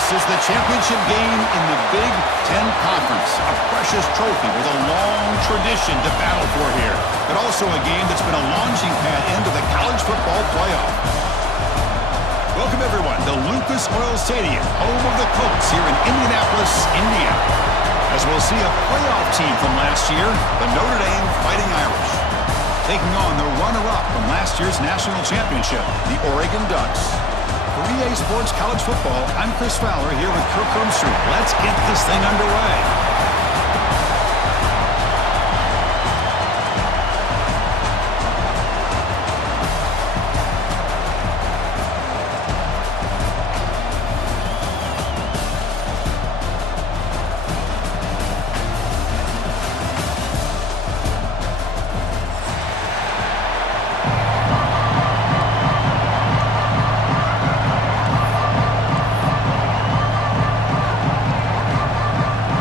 This is the championship game in the Big Ten Conference. A precious trophy with a long tradition to battle for here. But also a game that's been a launching pad into the college football playoff. Welcome, everyone, to Lucas Oil Stadium, home of the Colts here in Indianapolis, Indiana. As we'll see a playoff team from last year, the Notre Dame Fighting Irish, taking on the runner-up from last year's national championship, the Oregon Ducks. For EA Sports College Football, I'm Chris Fowler here with Kirk Hermstrom. Let's get this thing underway.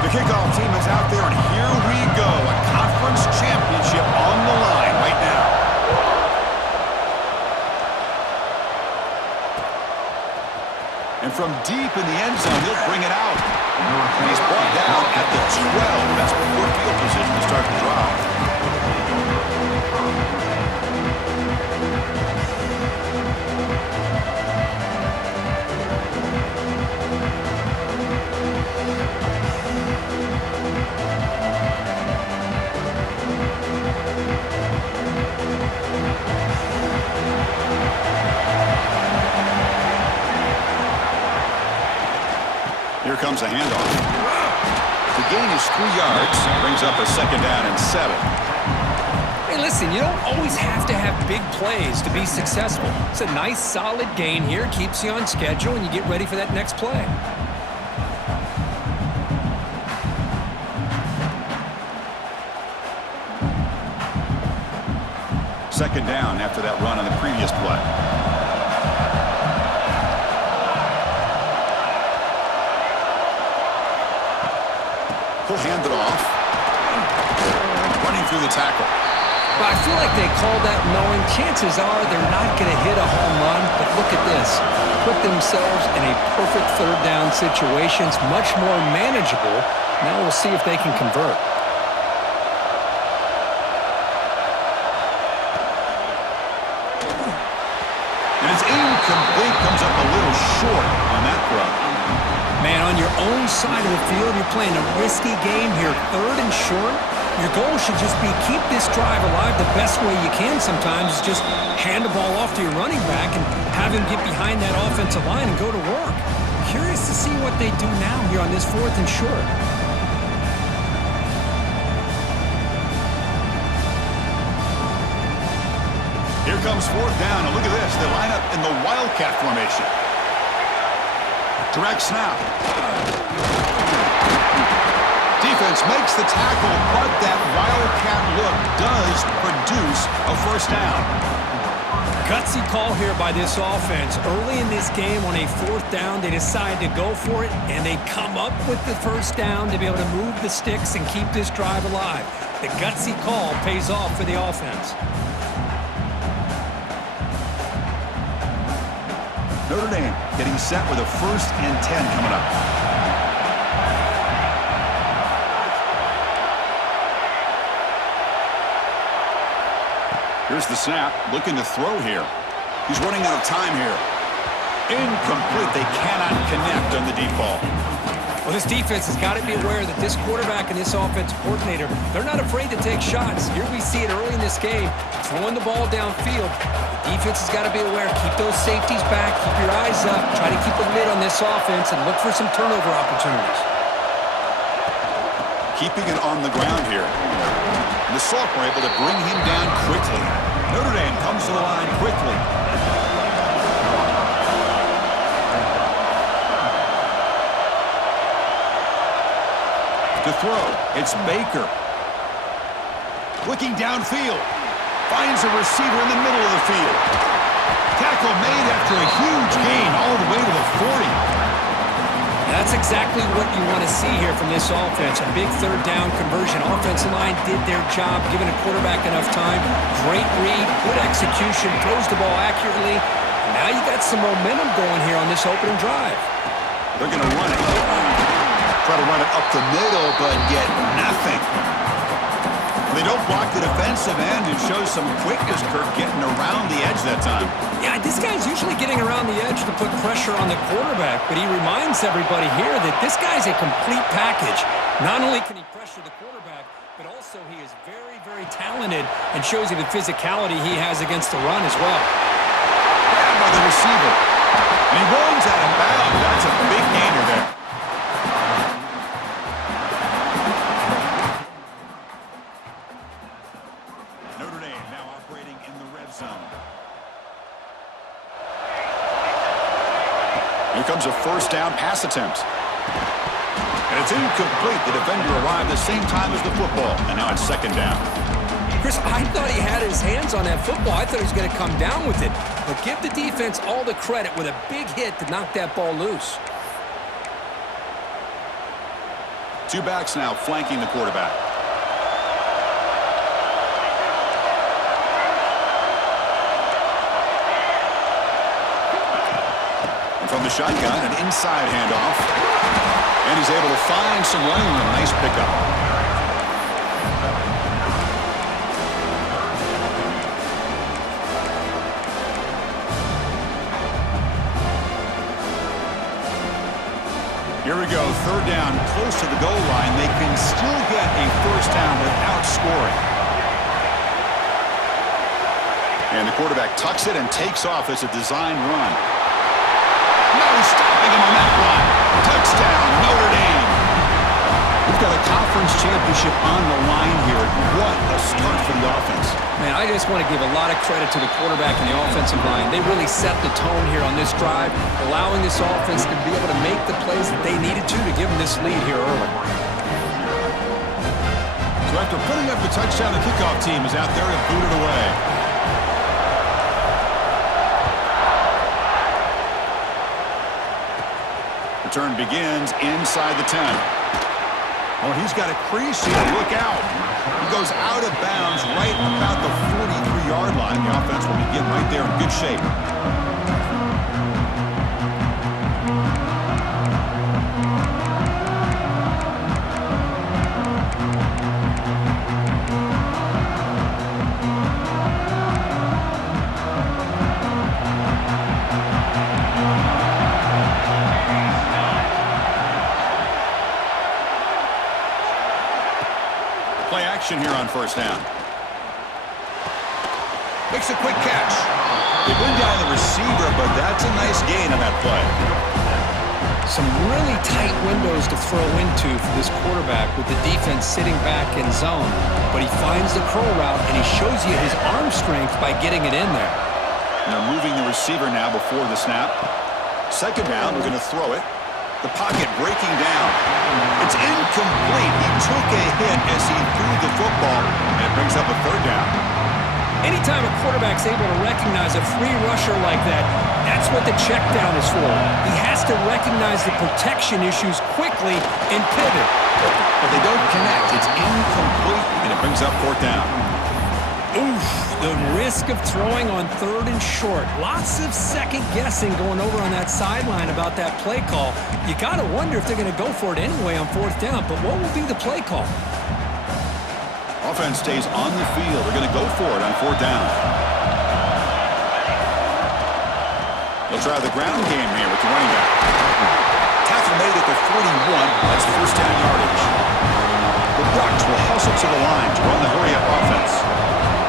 Kickoff team is out there, and here we go. A conference championship on the line right now. And from deep in the end zone, he'll bring it out. And he's brought down at the 12. That's poor field position to start the drive. Here comes a handoff. The gain is 3 yards. Brings up a 2nd down and 7. Hey, listen, you don't always have to have big plays to be successful. It's a nice, solid gain here. Keeps you on schedule, and you get ready for that next play. Second down after that run on the previous play. He'll hand it off. Running through the tackle. But I feel like they called that knowing chances are they're not going to hit a home run. But look at this. Put themselves in a perfect 3rd down situation. It's much more manageable. Now we'll see if they can convert. And it's incomplete. Comes up a little short on that throw. Man, on your own side of the field, you're playing a risky game here, 3rd and short. Your goal should just be keep this drive alive the best way you can sometimes is just hand the ball off to your running back and have him get behind that offensive line and go to work. Curious to see what they do now here on this 4th and short. Here comes 4th down, and look at this. They line up in the Wildcat formation. Direct snap. Defense makes the tackle, but that Wildcat look does produce a 1st down. Gutsy call here by this offense. Early in this game on a 4th down, they decide to go for it, and they come up with the 1st down to be able to move the sticks and keep this drive alive. The gutsy call pays off for the offense. Notre Dame getting set with a 1st and 10 coming up. Here's the snap, looking to throw here. He's running out of time here. Incomplete. They cannot connect on the deep ball. Well, this defense has got to be aware that this quarterback and this offensive coordinator, they're not afraid to take shots. Here we see it early in this game, throwing the ball downfield. The defense has got to be aware. Keep those safeties back. Keep your eyes up. Try to keep a lid on this offense and look for some turnover opportunities. Keeping it on the ground here. And the Sophomore able to bring him down quickly. Notre Dame comes to the line quickly. To throw, it's Baker. Looking downfield. Finds a receiver in the middle of the field. Tackle made after a huge gain all the way to the 40. That's exactly what you want to see here from this offense. A big 3rd down conversion. Offensive line did their job, giving a quarterback enough time. Great read, good execution, throws the ball accurately. And now you got some momentum going here on this opening drive. They're going to run it. Try to run it up the middle, but get nothing. They don't block the defensive end and show some quickness, Kirk, getting around the edge that time. Yeah, this guy's usually getting around the edge to put pressure on the quarterback, but he reminds everybody here that this guy's a complete package. Not only can he pressure the quarterback, but also he is very, very talented and shows you the physicality he has against the run as well. Grabbed by the receiver. And he runs out of bounds. That's a big gainer there. Notre Dame now operating in the red zone. Here comes a first down pass attempt. And it's incomplete. The defender arrived the same time as the football. And now it's second down. Chris, I thought he had his hands on that football. I thought he was going to come down with it. But give the defense all the credit with a big hit to knock that ball loose. Two backs now flanking the quarterback. And from the shotgun, an inside handoff. And he's able to find some running room. Nice pickup. Here we go, third down, close to the goal line. They can still get a first down without scoring. And the quarterback tucks it and takes off as a design run. No stopping him on that one. Touchdown, Notre Dame. We've got a conference championship on the line here. What a start for the offense. Man, I just want to give a lot of credit to the quarterback and the offensive line. They really set the tone here on this drive, allowing this offense to be able to make the plays that they needed to give them this lead here early. So after putting up the touchdown, the kickoff team is out there and booted away. Return begins inside the 10. Oh, he's got a crease here. Look out. He goes out of bounds right about the 43-yard line. The offense will begin right there in good shape. Play action here on first down. Makes a quick catch. They bring down the receiver, but that's a nice gain on that play. Some really tight windows to throw into for this quarterback with the defense sitting back in zone. But he finds the curl route, and he shows you his arm strength by getting it in there. And they're moving the receiver now before the snap. Second down, we're going to throw it. The pocket breaking down. It's incomplete. He took a hit as he threw the football, and it brings up a third down. Anytime a quarterback's able to recognize a free rusher like that, that's what the check down is for. He has to recognize the protection issues quickly and pivot. But they don't connect. It's incomplete, and it brings up fourth down. Oof, the risk of throwing on third and short. Lots of second guessing going over on that sideline about that play call. You got to wonder if they're going to go for it anyway on fourth down, but what will be the play call? Offense stays on the field. They're going to go for it on fourth down. They'll try the ground game here with the running back. Tackle made at the 41. That's first down yardage. The Ducks will hustle to the line to run the hurry-up offense.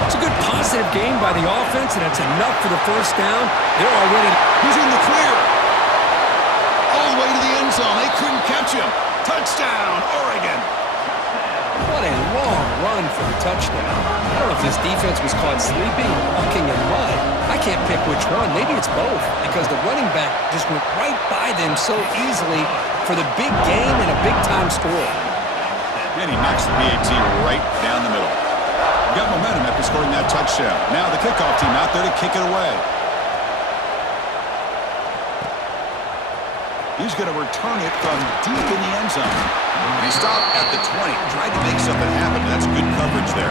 It's a good positive game by the offense, and it's enough for the first down. They're already... He's in the clear. All the way to the end zone. They couldn't catch him. Touchdown, Oregon. What a long run for the touchdown. I don't know if this defense was caught sleeping or walking in mud. I can't pick which one. Maybe it's both, because the running back just went right by them so easily for the big gain and a big-time score. And he knocks the PAT right down the middle. Got momentum after scoring that touchdown. Now the kickoff team out there to kick it away. He's going to return it from deep in the end zone. And he stopped at the 20. Tried to make something happen, but that's good coverage there.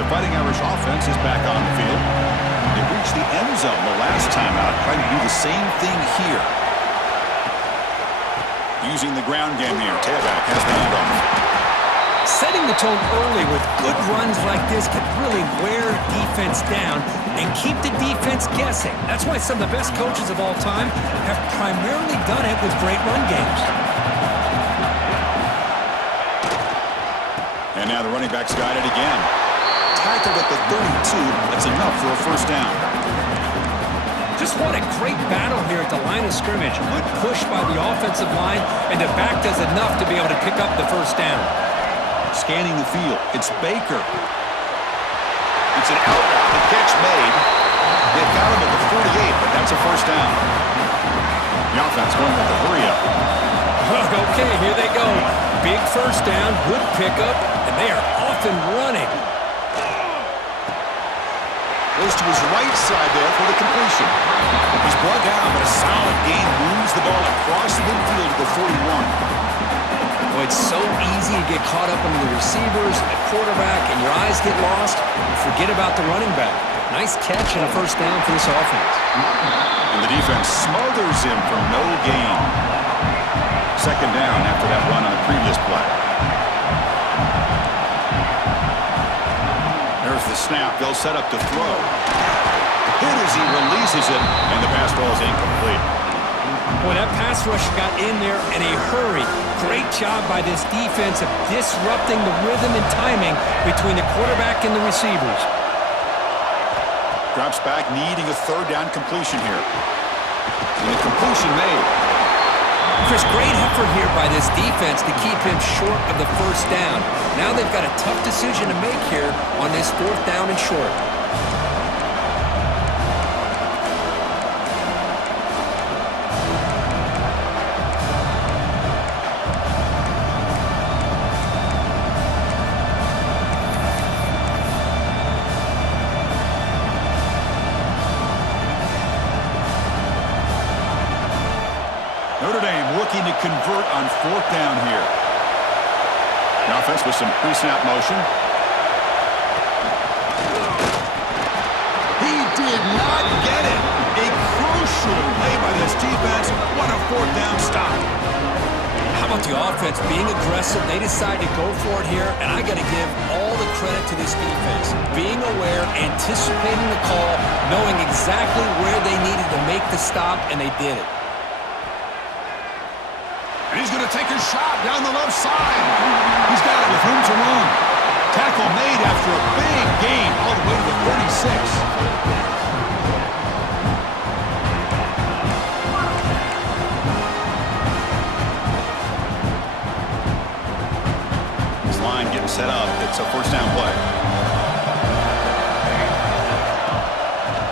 The Fighting Irish offense is back on the field. They reach the end zone the last time out. Trying to do the same thing here. Using the ground game here. Tailback has the handoff. Setting the tone early with good runs like this can really wear defense down and keep the defense guessing. That's why some of the best coaches of all time have primarily done it with great run games. And now the running back's got it again. Tackled at the 32. That's enough for a first down. Just what a great battle here at the line of scrimmage. Good push by the offensive line, and the back does enough to be able to pick up the first down. Scanning the field. It's Baker. It's an out route. The catch made. They found him at the 48, but that's a first down. The offense going with the hurry up. Okay, here they go. Big first down, good pickup, and they are off and running. Goes to his right side there for the completion. He's brought down, but a solid gain moves the ball across midfield to the 41. Well, it's so easy to get caught up into the receivers, the quarterback, and your eyes get lost. You forget about the running back. Nice catch and a first down for this offense. And the defense smothers him for no gain. Second down after that run on the previous play. There's the snap. They'll set up to throw. Hit as he releases it, and the pass ball is incomplete. Boy, that pass rush got in there in a hurry. Great job by this defense of disrupting the rhythm and timing between the quarterback and the receivers. Drops back, needing a third down completion here. And the completion made. Chris, great effort here by this defense to keep him short of the first down. Now they've got a tough decision to make here on this fourth down and short. NotreDame looking to convert on fourth down here. The offense with some pre-snap motion. He did not get it. A crucial play by this defense. What a fourth down stop. How about the offense being aggressive? They decide to go for it here, and I got to give all the credit to this defense. Being aware, anticipating the call, knowing exactly where they needed to make the stop, and they did it. And he's going to take a shot down the left side. He's got it with room to run. Tackle made after a big gain all the way to the 36. This line getting set up. It's a first down play.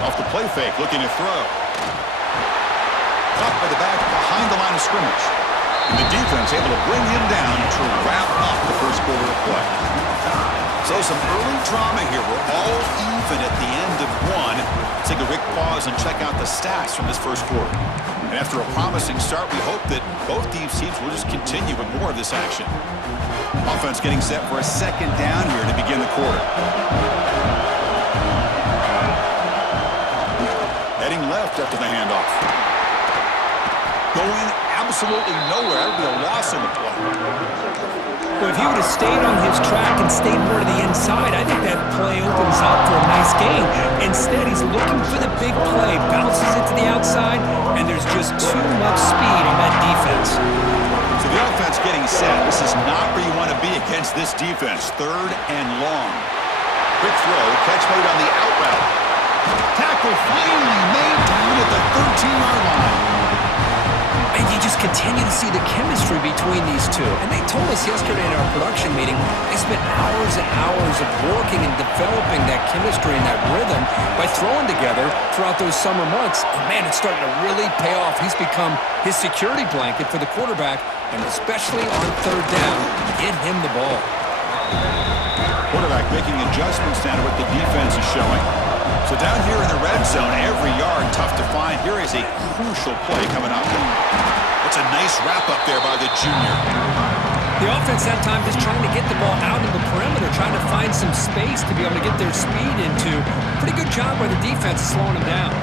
Off the play fake, looking to throw. Caught by the back behind the line of scrimmage. And the defense able to bring him down to wrap up the first quarter of play. So some early drama here. We're all even at the end of one. Let's take a quick pause and check out the stats from this first quarter. And after a promising start, we hope that both these teams will just continue with more of this action. Offense getting set for a second down here to begin the quarter. Heading left after the handoff. Going absolutely nowhere. That would be a loss in the play. Well, if he would have stayed on his track and stayed more to the inside, I think that play opens up for a nice gain. Instead, he's looking for the big play, bounces it to the outside, and there's just too much speed on that defense. So the offense getting set. This is not where you want to be against this defense. Third and long. Quick throw, catch made on the out route. Tackle finally made down at the 13-yard line. And you just continue to see the chemistry between these two. And they told us yesterday in our production meeting, they spent hours and hours of working and developing that chemistry and that rhythm by throwing together throughout those summer months. And man, it's starting to really pay off. He's become his security blanket for the quarterback, and especially on third down, get him the ball. Quarterback making adjustments down to what the defense is showing. So down here in the red zone, every yard tough to find. Here is a crucial play coming up. It's a nice wrap-up there by the junior. The offense that time just trying to get the ball out of the perimeter, trying to find some space. space to be able to get their speed into. Pretty good job by the defense slowing them down.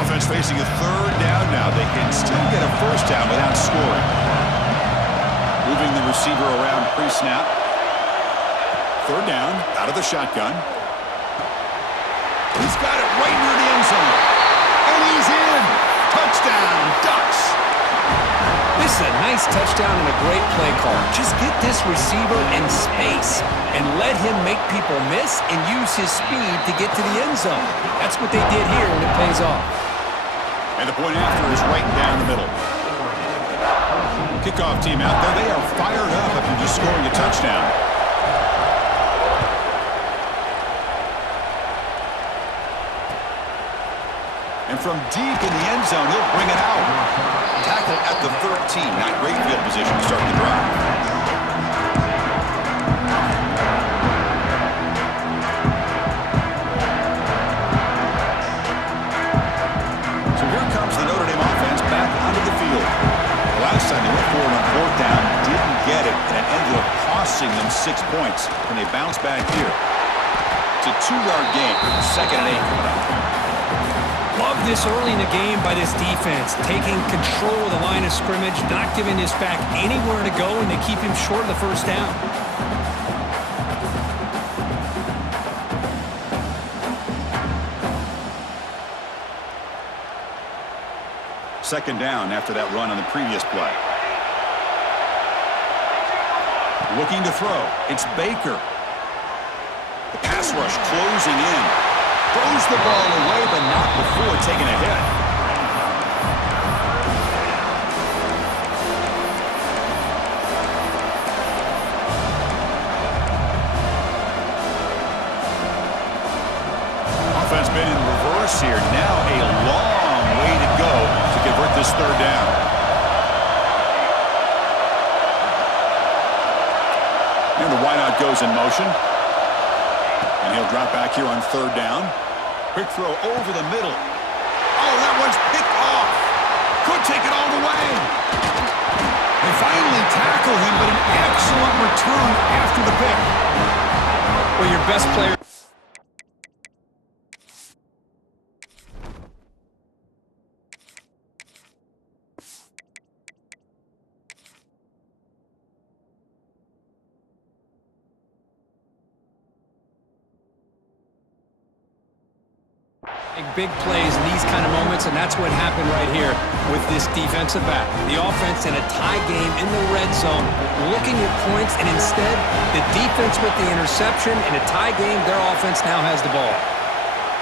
Offense facing a third down now. They can still get a first down without scoring. Moving the receiver around pre-snap. Third down, out of the shotgun. He's got it right near the end zone. And he's in. Touchdown, Ducks. This is a nice touchdown and a great play call. Just get this receiver in space and let him make people miss and use his speed to get to the end zone. That's what they did here, and it pays off. And the point after is right down the middle. Kickoff team out there. They are fired up after just scoring a touchdown. And from deep in the end zone, he'll bring it out. Tackle at the 13. Not great field position to start the drive. So here comes the Notre Dame offense back onto the field. The last time they went forward on fourth down, didn't get it, and it ended up costing them 6 points. And they bounce back here. It's a 2-yard gain. 2nd and 8 coming up. Love this early in the game by this defense, taking control of the line of scrimmage, not giving this back anywhere to go, and they keep him short of the first down. Second down after that run on the previous play. Looking to throw. It's Baker. The pass rush closing in. Throws the ball away, but not before taking a hit. Offense been in reverse here. Now a long way to go to convert this third down. And the wideout goes in motion. And he'll drop back here on third down. Quick throw over the middle. Oh, that one's picked off. Could take it all the way. They finally tackle him, but an excellent return after the pick. Well, your best player. Big plays in these kind of moments, and that's what happened right here with this defensive back. The offense in a tie game in the red zone, looking at points, and instead, the defense with the interception. In a tie game, their offense now has the ball.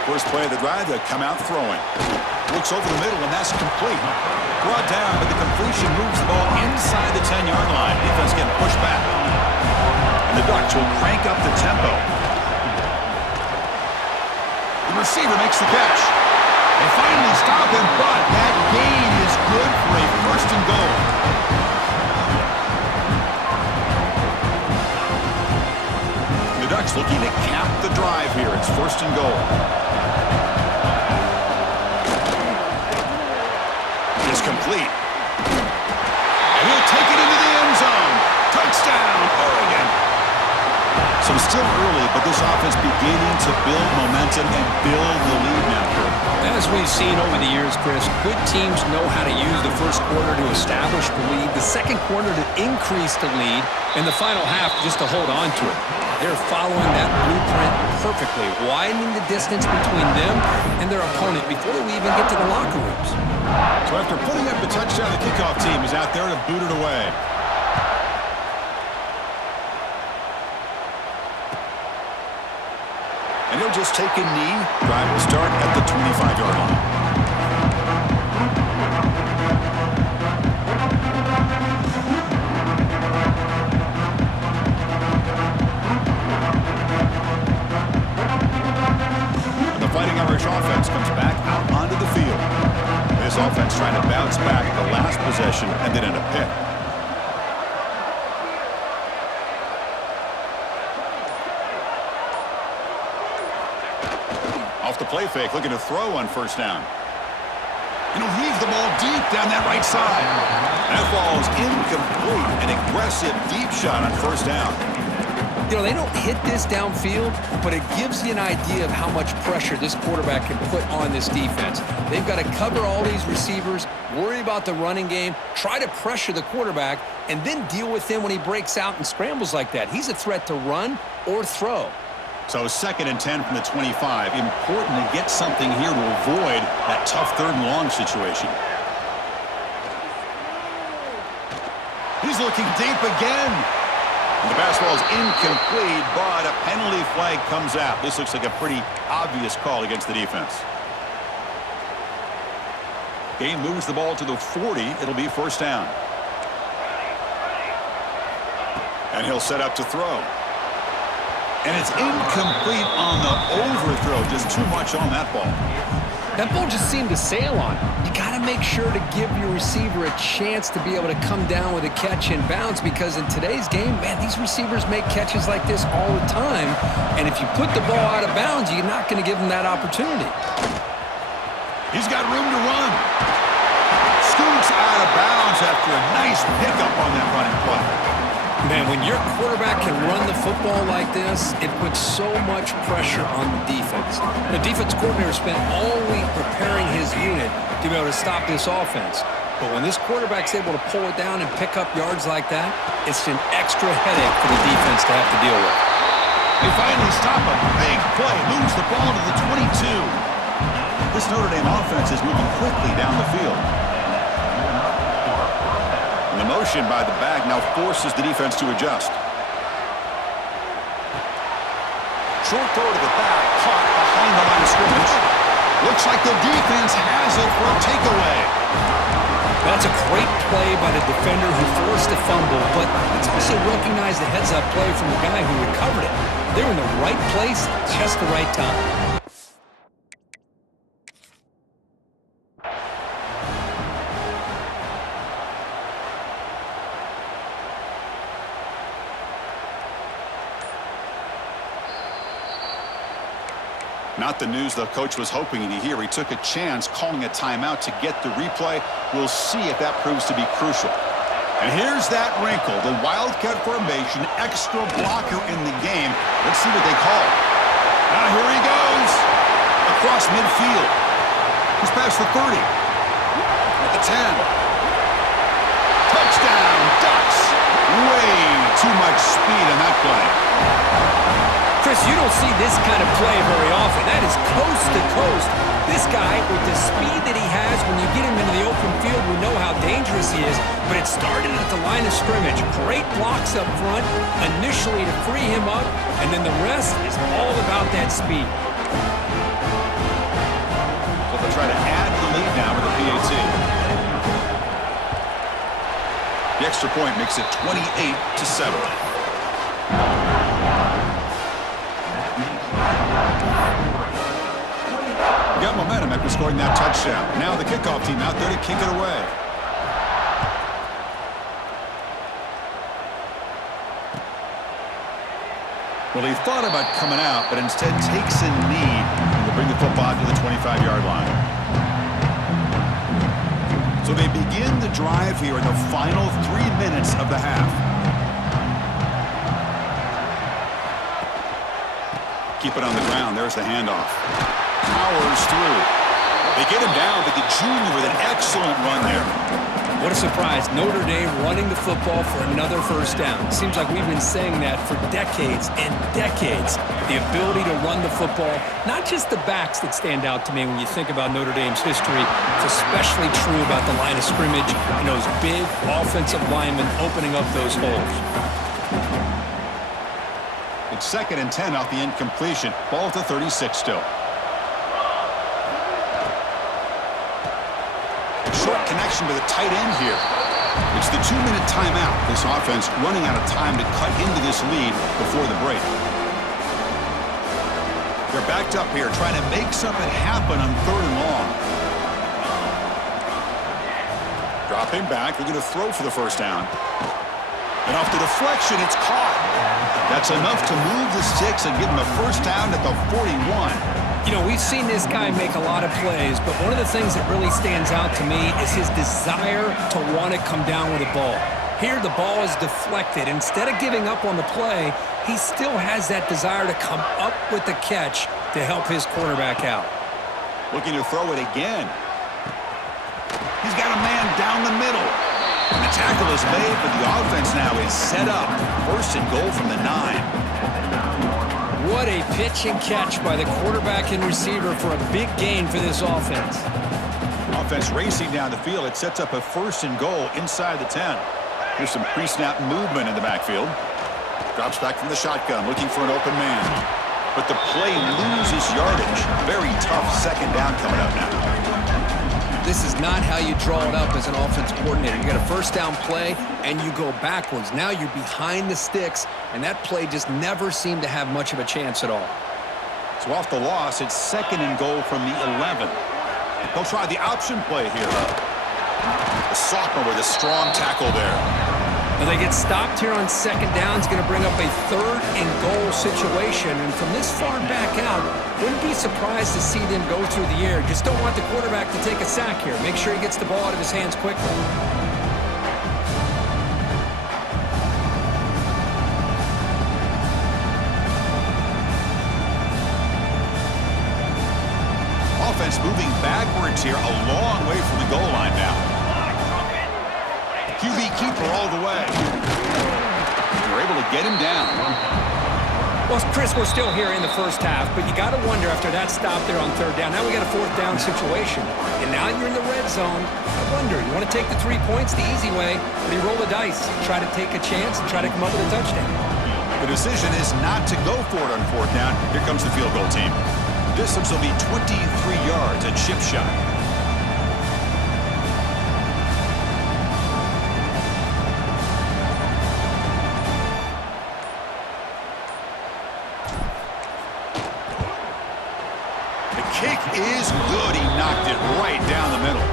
First play of the drive, they come out throwing. Looks over the middle, and that's complete. Brought down, but the completion moves the ball inside the 10-yard line. Defense getting pushed back. And the Ducks will crank up the tempo. The receiver makes the catch. They finally stop him, but that gain is good for a first and goal. The Ducks looking to cap the drive here. It's first and goal. It's complete. And he'll take it into the end zone. Touchdown, Oregon. So still early, but this offense beginning to build momentum and build the lead now, Kurt. As we've seen over the years, Chris, good teams know how to use the first quarter to establish the lead, the second quarter to increase the lead, and the final half just to hold on to it. They're following that blueprint perfectly, widening the distance between them and their opponent before we even get to the locker rooms. So after putting up the touchdown, the kickoff team is out there to boot it away. And he'll just take a knee. Drive will start at the 25-yard line. And the Fighting Irish offense comes back out onto the field. This offense trying to bounce back the last possession and then in a pick. Off the play fake, looking to throw on first down. And he'll heave the ball deep down that right side. That ball is incomplete. An aggressive deep shot on first down. You know, they don't hit this downfield, but it gives you an idea of how much pressure this quarterback can put on this defense. They've got to cover all these receivers, worry about the running game, try to pressure the quarterback, and then deal with him when he breaks out and scrambles like that. He's a threat to run or throw. So 2nd and 10 from the 25. Important to get something here to avoid that tough 3rd and long situation. He's looking deep again. And the pass ball is incomplete, but a penalty flag comes out. This looks like a pretty obvious call against the defense. Game moves the ball to the 40. It'll be first down. And he'll set up to throw. And it's incomplete on the overthrow. Just too much on that ball. That ball just seemed to sail on. You got to make sure to give your receiver a chance to be able to come down with a catch and bounce, because in today's game, man, these receivers make catches like this all the time. And if you put the ball out of bounds, you're not going to give them that opportunity. He's got room to run. Scoots out of bounds after a nice pickup on that running play. Man, when your quarterback can run the football like this, it puts so much pressure on the defense. The defense coordinator spent all week preparing his unit to be able to stop this offense. But when this quarterback's able to pull it down and pick up yards like that, it's an extra headache for the defense to have to deal with. They finally stop a big play, moves the ball to the 22. This Notre Dame offense is moving quickly down the field. And the motion by the back now forces the defense to adjust. Short throw to the back, caught behind the line of scrimmage. Looks like the defense has it for a takeaway. That's a great play by the defender who forced the fumble, but let's also recognize the heads-up play from the guy who recovered it. They're in the right place at just the right time. Not the news the coach was hoping to hear. He took a chance calling a timeout to get the replay. We'll see if that proves to be crucial. And here's that wrinkle, the Wildcat formation, extra blocker in the game. Let's see what they call. Now here he goes. Across midfield. He's past the 30. At the 10. Touchdown, Ducks. Way too much speed on that play. Chris, you don't see this kind of play very often. That is coast to coast. This guy, with the speed that he has, when you get him into the open field, we know how dangerous he is, but it started at the line of scrimmage. Great blocks up front, initially to free him up, and then the rest is all about that speed. So they'll try to add the lead now with the PAT. The extra point makes it 28-7. Got momentum after scoring that touchdown. Now the kickoff team out there to kick it away. Well, he thought about coming out, but instead takes a knee to bring the football to the 25-yard line. So they begin the drive here in the final 3 minutes of the half. Keep it on the ground. There's the handoff. Powers through. They get him down, but the junior with an excellent run there. What a surprise. Notre Dame running the football for another first down. Seems like we've been saying that for decades and decades. The ability to run the football, not just the backs that stand out to me when you think about Notre Dame's history. It's especially true about the line of scrimmage and those big offensive linemen opening up those holes. It's 2nd and 10 off the incompletion. Ball to 36 still. Short connection to the tight end here. It's the 2-minute timeout. This offense running out of time to cut into this lead before the break. They're backed up here trying to make something happen on 3rd and long. Dropping back. They're going to throw for the first down. And off the deflection, it's caught. That's enough to move the sticks and give them a first down at the 41. You know, we've seen this guy make a lot of plays, but one of the things that really stands out to me is his desire to want to come down with the ball. Here, the ball is deflected. Instead of giving up on the play, he still has that desire to come up with the catch to help his quarterback out. Looking to throw it again. He's got a man down the middle. And the tackle is made, but the offense now is set up. First and goal from the 9. What a pitch and catch by the quarterback and receiver for a big gain for this offense. Offense racing down the field. It sets up a first and goal inside the 10. Here's some pre-snap movement in the backfield. Drops back from the shotgun, looking for an open man. But the play loses yardage. Very tough second down coming up now. This is not how you draw it up as an offense coordinator. You got a first down play, and you go backwards. Now you're behind the sticks, and that play just never seemed to have much of a chance at all. So off the loss, it's second and goal from the 11. He'll try the option play here. The sophomore with a strong tackle there. Well, they get stopped here on second down. It's going to bring up a third and goal situation. And from this far back out, wouldn't be surprised to see them go through the air. Just don't want the quarterback to take a sack here. Make sure he gets the ball out of his hands quickly. Offense moving backwards here, a long way from the goal line now. QB keeper all the way. They're able to get him down. Well, Chris, we're still here in the first half, but you got to wonder after that stop there on third down. Now we got a fourth down situation, and now you're in the red zone. I wonder, you want to take the 3 points the easy way, or do you roll the dice, try to take a chance, and try to come up with a touchdown? The decision is not to go for it on fourth down. Here comes the field goal team. Distance will be 23 yards at chip shot. Kick is good. He knocked it right down the middle.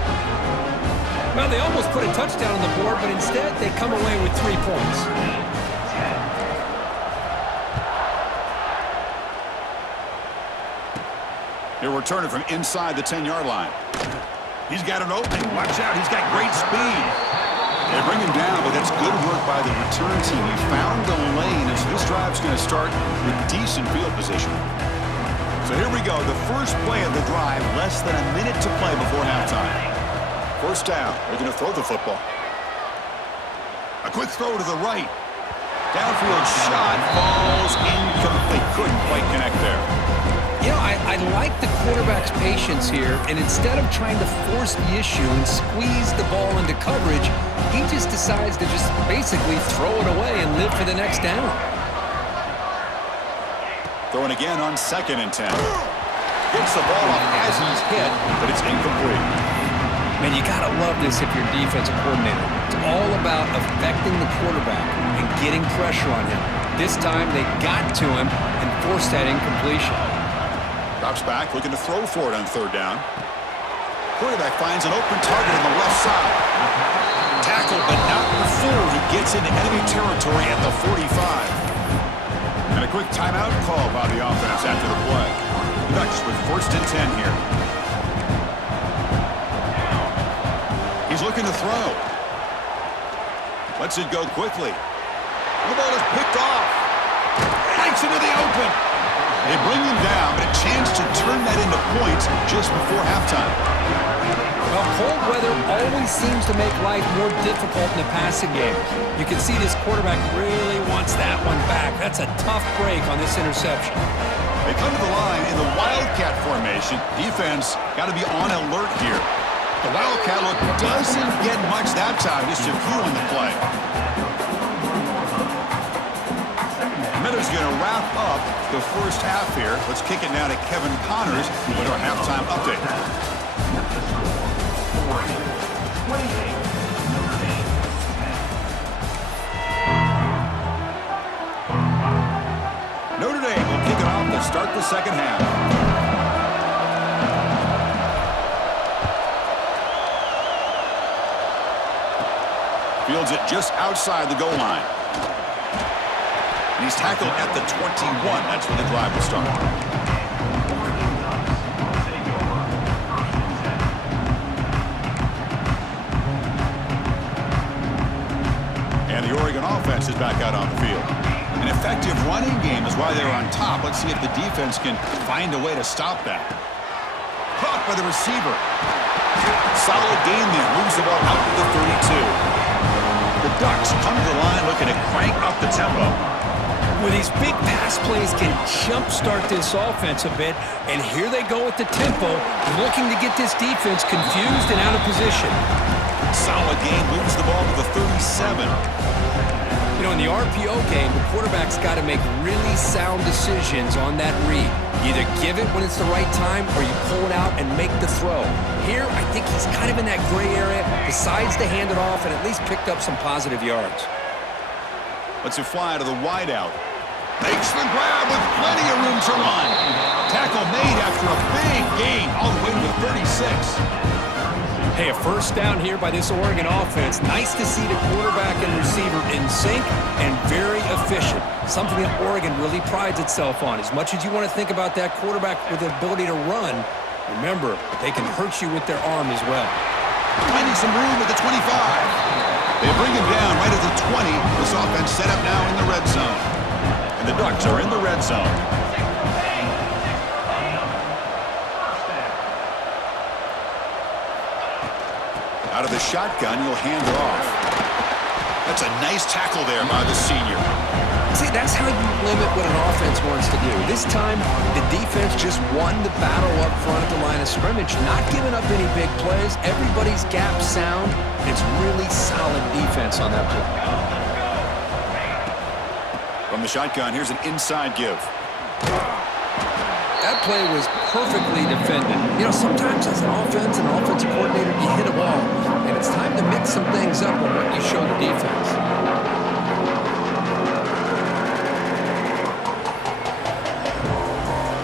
Well, they almost put a touchdown on the board, but instead they come away with 3 points. He'll return it from inside the 10-yard line. He's got an opening. Watch out. He's got great speed. They bring him down, but that's good work by the return team. He found the lane, and so this drive's going to start with decent field position. So here we go, the first play of the drive, less than a minute to play before halftime. First down, they're going to throw the football. A quick throw to the right. Downfield shot falls incomplete. Couldn't quite connect there. You know, I like the quarterback's patience here, and instead of trying to force the issue and squeeze the ball into coverage, he just decides to just basically throw it away and live for the next down. Throwing again on second and 10. Gets the ball off as he's hit, but it's incomplete. Man, you got to love this if you're defensive coordinator. It's all about affecting the quarterback and getting pressure on him. This time, they got to him and forced that incompletion. Drops back, looking to throw for it on third down. Quarterback finds an open target on the left side. Tackled, but not before he gets into enemy territory at the 45. And a quick timeout call by the offense after the play. Ducks with first and 10 here. He's looking to throw. Lets it go quickly. The ball is picked off. Breaks into the open. They bring him down, but a chance to turn that into points just before halftime. Well, cold weather always seems to make life more difficult in the passing game. You can see this quarterback really wants that one back. That's a tough break on this interception. They come to the line in the Wildcat formation. Defense got to be on alert here. The Wildcat look doesn't get much that time, just a few on the play. Miller's going to wrap up the first half here. Let's kick it now to Kevin Connors with our halftime update. Notre Dame will kick it off to start the second half. Fields it just outside the goal line. And he's tackled at the 21. That's where the drive will start. offense is back out on the field. An effective running game is why they're on top. Let's see if the defense can find a way to stop that. Caught by the receiver. Solid gain there. Moves the ball out to the 32. The Ducks come to the line looking to crank up the tempo. Well, these big pass plays can jumpstart this offense a bit, and here they go with the tempo, looking to get this defense confused and out of position. Solid gain, moves the ball to the 37. You know, in the RPO game, the quarterback's got to make really sound decisions on that read. You either give it when it's the right time, or you pull it out and make the throw. Here, I think he's kind of in that gray area, decides to hand it off, and at least picked up some positive yards. Lets it fly to the wideout. Makes the grab with plenty of room to run. Tackle made after a big gain all the way to the 36. Hey, a first down here by this Oregon offense. Nice to see the quarterback and receiver in sync and very efficient. Something that Oregon really prides itself on. As much as you want to think about that quarterback with the ability to run, remember, they can hurt you with their arm as well. Finding some room at the 25. They bring him down right at the 20. This offense set up now in the red zone. And the Ducks are in the red zone. Out of the shotgun, you'll hand it off. That's a nice tackle there by the senior. See, that's how you limit what an offense wants to do. This time, the defense just won the battle up front at the line of scrimmage, not giving up any big plays. Everybody's gap sound. It's really solid defense on that play. From the shotgun, here's an inside give. That play was perfectly defended. You know, sometimes as an offensive coordinator, you hit a ball, and it's time to mix some things up on what you show the defense.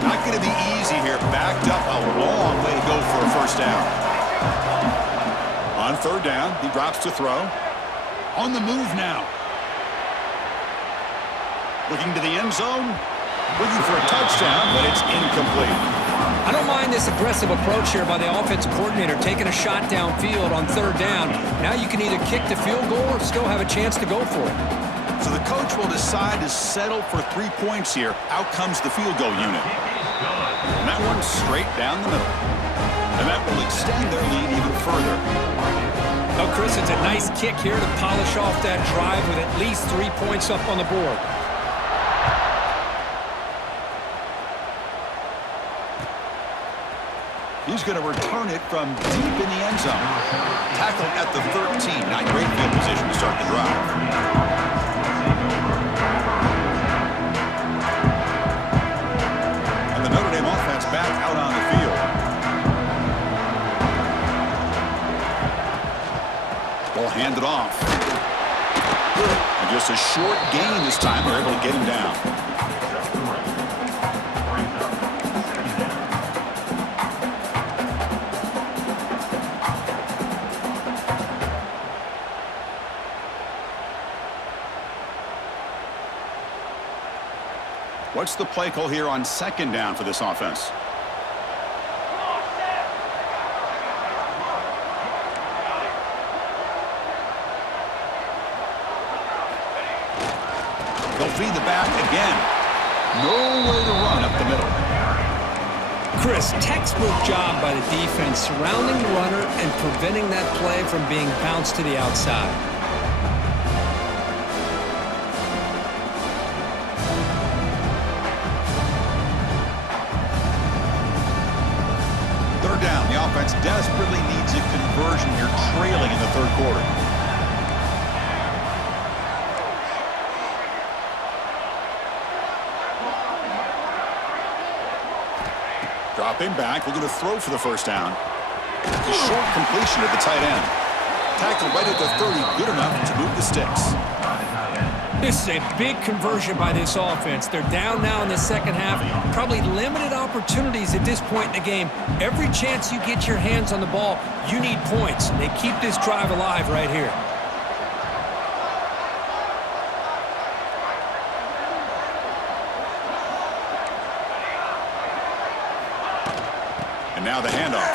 Not going to be easy here. Backed up a long way to go for a first down. On third down, he drops to throw. On the move now. Looking to the end zone. Looking for a touchdown, but it's incomplete. I don't mind this aggressive approach here by the offensive coordinator, taking a shot downfield on third down. Now you can either kick the field goal or still have a chance to go for it. So the coach will decide to settle for 3 points here. Out comes the field goal unit. And that one's straight down the middle. And that will extend their lead even further. Oh, Chris, it's a nice kick here to polish off that drive with at least 3 points up on the board. He's going to return it from deep in the end zone. Tackled at the 13. Not great field position to start the drive. And the Notre Dame offense back out on the field. Ball handed off. And just a short gain this time. They're able to get him down. What's the play call here on second down for this offense? They'll feed the back again. Nowhere to run up the middle. Chris, textbook job by the defense surrounding the runner and preventing that play from being bounced to the outside. Down. The offense desperately needs a conversion here, trailing in the third quarter. Dropping back, looking to throw for the first down. A short completion at the tight end. Tackled right at the 30, good enough to move the sticks. This is a big conversion by this offense. They're down now in the second half. Probably limited opportunities at this point in the game. Every chance you get your hands on the ball, you need points. They keep this drive alive right here. And now the handoff.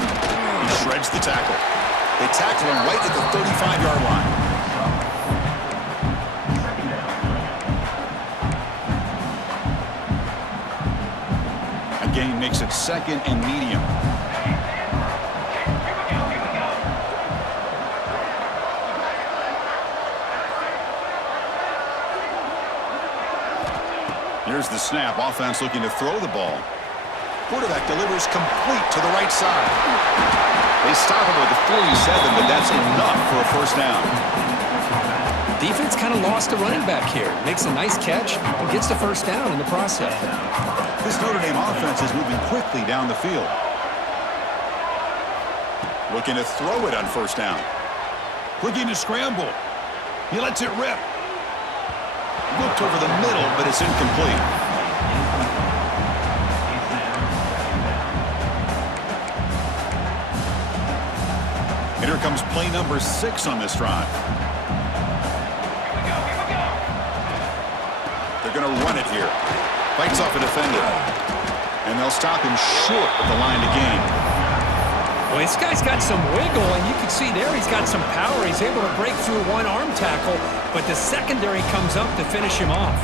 He shreds the tackle. They tackle him right at the 35-yard line. Gain makes it 2nd and medium. Here's the snap. Offense looking to throw the ball. Quarterback delivers complete to the right side. They stop him with the 47, but that's enough for a first down. Defense kind of lost a running back here. Makes a nice catch and gets the first down in the process. This Notre Dame offense is moving quickly down the field. Looking to throw it on first down. Looking to scramble. He lets it rip. Looked over the middle, but it's incomplete. And here comes play number 6 on this drive. They're going to run it here. Fights off a defender. And they'll stop him short of the line to gain. Well, this guy's got some wiggle, and you can see there he's got some power. He's able to break through one arm tackle, but the secondary comes up to finish him off.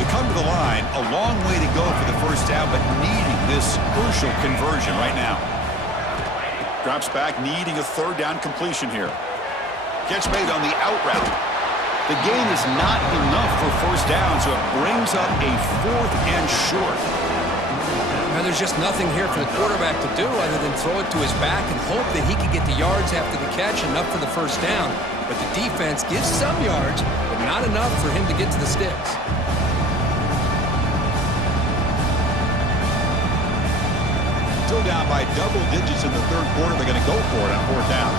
They come to the line, a long way to go for the first down, but needing this crucial conversion right now. Drops back, needing a 3rd down completion here. Catch made on the out route. The gain is not enough for first down, so it brings up a 4th and short. Now, there's just nothing here for the quarterback to do other than throw it to his back and hope that he can get the yards after the catch, enough for the first down. But the defense gives some yards, but not enough for him to get to the sticks. Still down by double digits in the 3rd quarter. They're going to go for it on 4th down.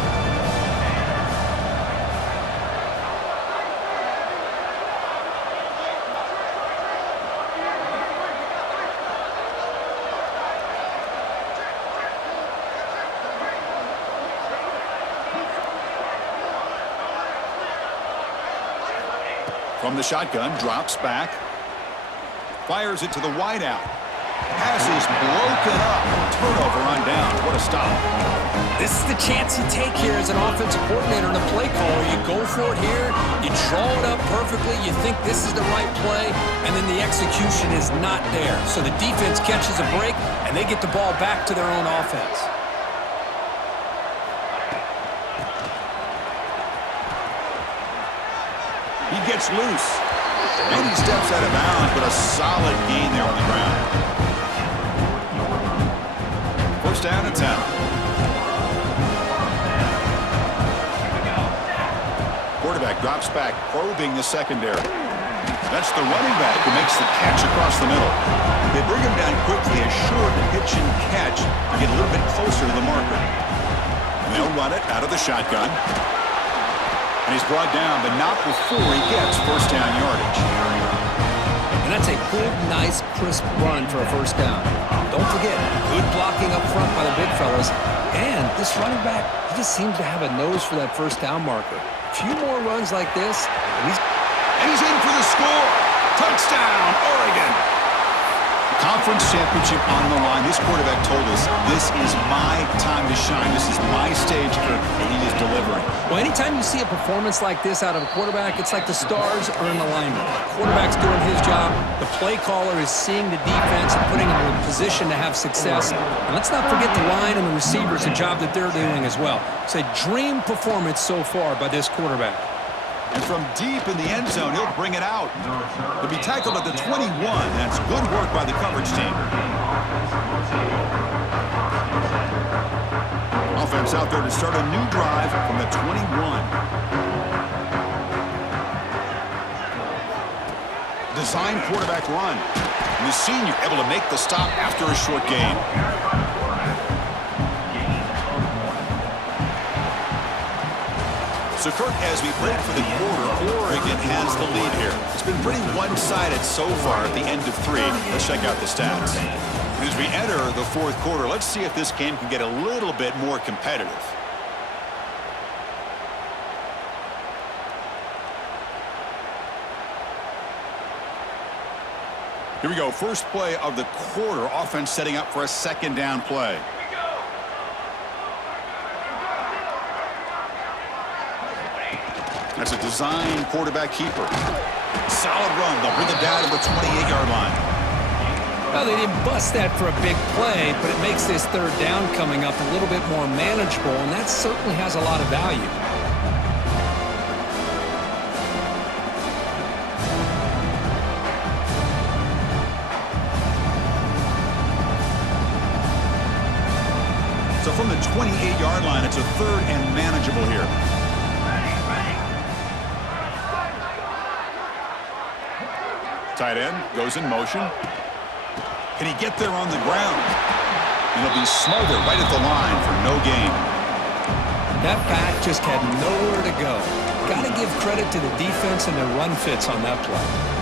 From the shotgun, drops back. Fires it to the wideout. Pass is broken up. Turnover on down. What a stop. This is the chance you take here as an offensive coordinator and a play caller. You go for it here. You draw it up perfectly. You think this is the right play, and then the execution is not there. So the defense catches a break, and they get the ball back to their own offense. He gets loose. And he steps out of bounds, but a solid gain there on the ground. First down and 10. Quarterback drops back, probing the secondary. That's the running back who makes the catch across the middle. They bring him down quickly, a short pitch and catch to get a little bit closer to the marker. And they'll run it out of the shotgun. And he's brought down, but not before he gets first down yardage. And that's a good, nice, crisp run for a first down. Don't forget, good blocking up front by the big fellas. And this running back, he just seems to have a nose for that first down marker. A few more runs like this, and he's in for the score. Touchdown, Oregon. Conference championship on the line. This quarterback told us, this is my time to shine. This is my stage, Kirk, and he is delivering. Well, anytime you see a performance like this out of a quarterback, it's like the stars are in alignment. The quarterback's doing his job. The play caller is seeing the defense and putting them in a position to have success. And let's not forget the line and the receivers, the job that they're doing as well. It's a dream performance so far by this quarterback. And from deep in the end zone, he'll bring it out. He'll be tackled at the 21. That's good work by the coverage team. Offense out there to start a new drive from the 21. Design quarterback run. And the senior able to make the stop after a short gain. So, Kirk, as we break for the quarter, Oregon has the lead here. It's been pretty one-sided so far at the end of 3. Let's check out the stats. And as we enter the 4th quarter, let's see if this game can get a little bit more competitive. Here we go. First play of the quarter. Offense setting up for a 2nd down play. That's a design quarterback keeper. Solid run. They'll bring it down to the 28-yard line. Well, they didn't bust that for a big play, but it makes this third down coming up a little bit more manageable, and that certainly has a lot of value. So from the 28-yard line, it's a third and manageable here. Tight end goes in motion. Can he get there on the ground? And he'll be smothered right at the line for no gain. That back just had nowhere to go. Got to give credit to the defense and their run fits on that play.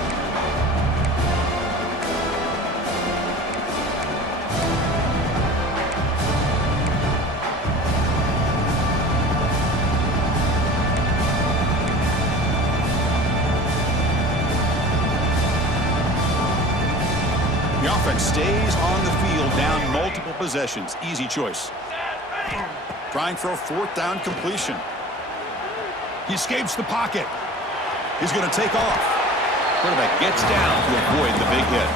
The offense stays on the field down multiple possessions. Easy choice. Trying for a fourth down completion. He escapes the pocket. He's going to take off. Quarterback gets down to avoid the big hit.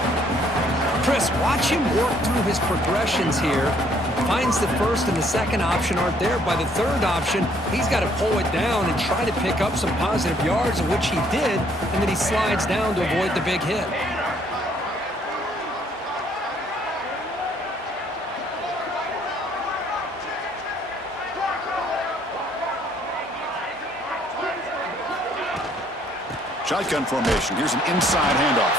Chris, watch him work through his progressions here. Finds the first and the second option aren't there. By the third option, he's got to pull it down and try to pick up some positive yards, of which he did, and then he slides down to avoid the big hit. Shotgun formation. Here's an inside handoff.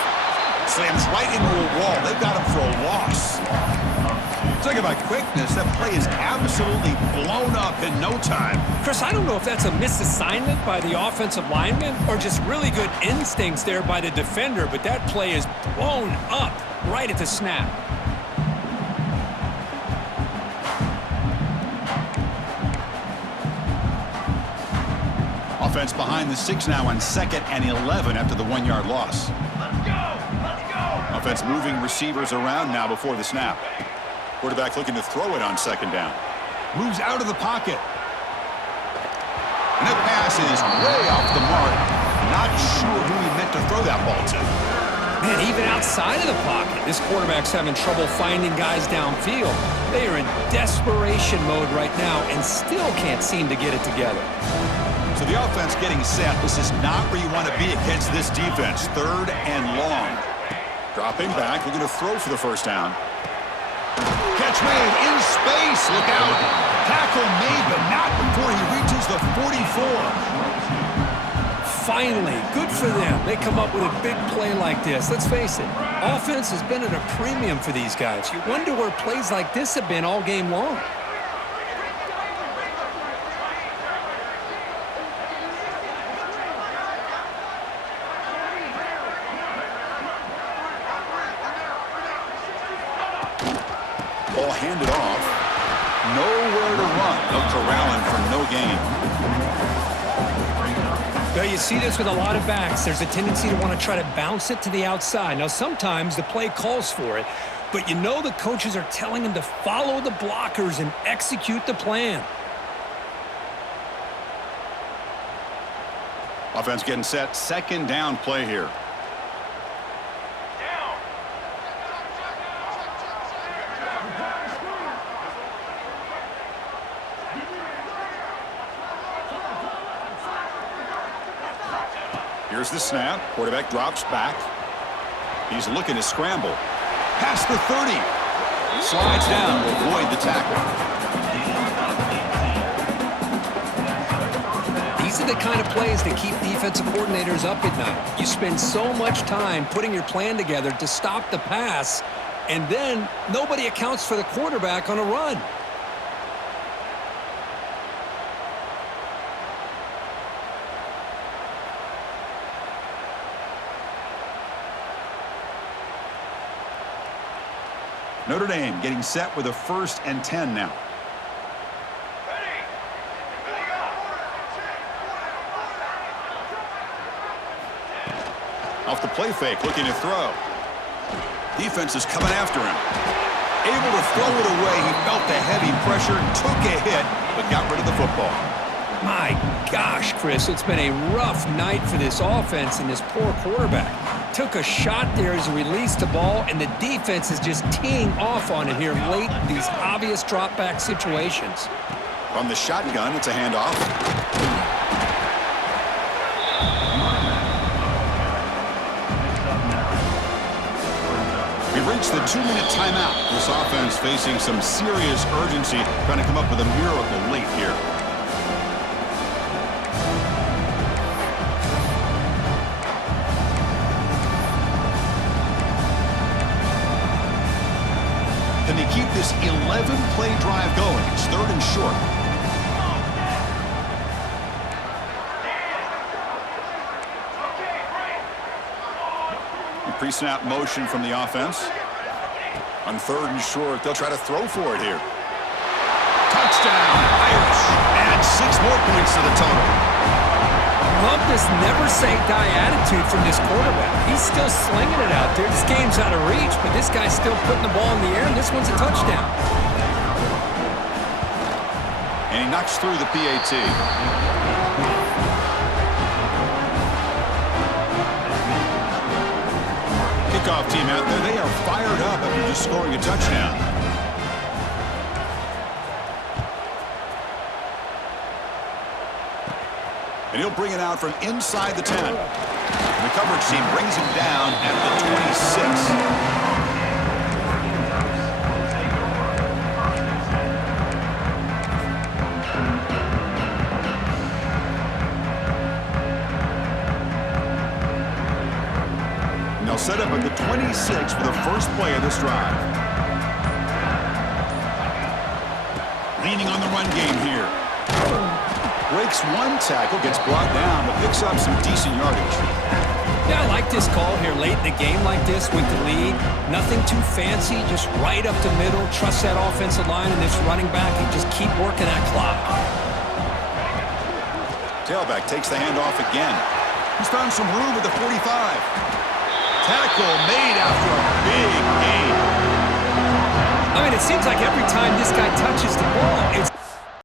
Slams right into a wall. They've got him for a loss. Talk about quickness. That play is absolutely blown up in no time. Chris, I don't know if that's a misassignment by the offensive lineman or just really good instincts there by the defender, but that play is blown up right at the snap. Offense behind the 6 now on 2nd and 11 after the 1-yard loss. Let's go! Let's go! Offense moving receivers around now before the snap. Quarterback looking to throw it on 2nd down. Moves out of the pocket. And that pass is way off the mark. Not sure who he meant to throw that ball to. Man, even outside of the pocket, this quarterback's having trouble finding guys downfield. They are in desperation mode right now and still can't seem to get it together. So the offense getting set. This is not where you want to be against this defense. 3rd and long. Dropping back, looking to throw for the first down. Catch made in space. Look out. Tackle made, but not before he reaches the 44. Finally, good for them. They come up with a big play like this. Let's face it, offense has been at a premium for these guys. You wonder where plays like this have been all game long. Ball handed off. Nowhere to run. They'll corral him for no gain. Well, you see this with a lot of backs. There's a tendency to want to try to bounce it to the outside. Now, sometimes the play calls for it, but you know the coaches are telling them to follow the blockers and execute the plan. Offense getting set. 2nd down play here. Here's the snap. Quarterback drops back. He's looking to scramble. Past the 30. Slides down to avoid the tackle. These are the kind of plays that keep defensive coordinators up at night. You spend so much time putting your plan together to stop the pass, and then nobody accounts for the quarterback on a run. Notre Dame getting set with a 1st and 10 now. Off the play fake, looking to throw. Defense is coming after him. Able to throw it away. He felt the heavy pressure, took a hit, but got rid of the football. My gosh, Chris, it's been a rough night for this offense and this poor quarterback. Took a shot there as he released the ball, and the defense is just teeing off on it here late in these obvious drop-back situations. From the shotgun, it's a handoff. We've reached the 2-minute timeout. This offense facing some serious urgency, trying to come up with a miracle late here. Can they keep this 11-play drive going? It's 3rd and short. Pre-snap motion from the offense. On 3rd and short, they'll try to throw for it here. Touchdown, Irish. Add 6 more points to the total. Love this never-say-die attitude from this quarterback. He's still slinging it out there. This game's out of reach, but this guy's still putting the ball in the air, and this one's a touchdown. And he knocks through the PAT. Kickoff team out there, they are fired up after just scoring a touchdown. And he'll bring it out from inside the 10. And the coverage team brings him down at the 26. They'll set up at the 26 for the first play of this drive. Leaning on the run game here. Breaks one tackle, gets brought down, but picks up some decent yardage. Yeah, I like this call here late in the game like this with the lead. Nothing too fancy, just right up the middle. Trust that offensive line and this running back and just keep working that clock. Tailback takes the handoff again. He's found some room at the 45. Tackle made after a big gain. I mean, it seems like every time this guy touches the ball, it's